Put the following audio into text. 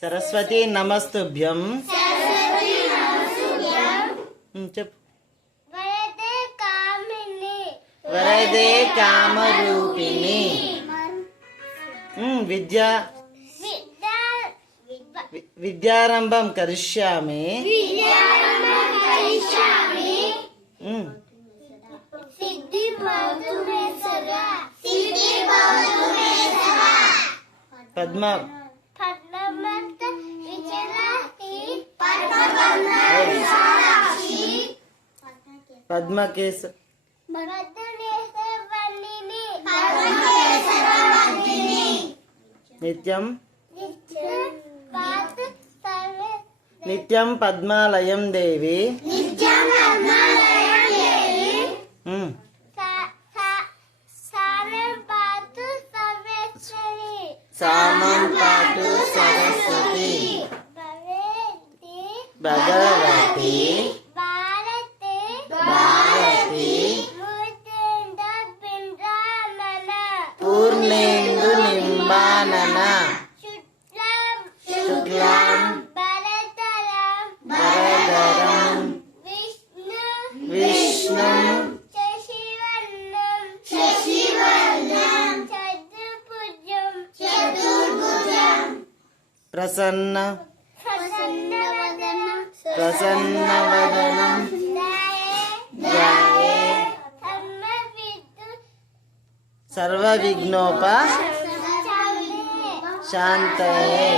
సరస్వతి నమస్తుభ్యం. చెప్పు. వరదే కామరూపిణి విద్యారంభం కరిష్యామి. పద్మ పద్మకేశ నిత్యం నిత్యం పద్మాలయం దేవి. సామం పాటు సరస్వతి భగవతి పూర్ణేందు నింబానన శుక్లాం వరదరం విష్ణు ప్రసన్నవదనం సర్వవిఘ్నోప శాంతయే.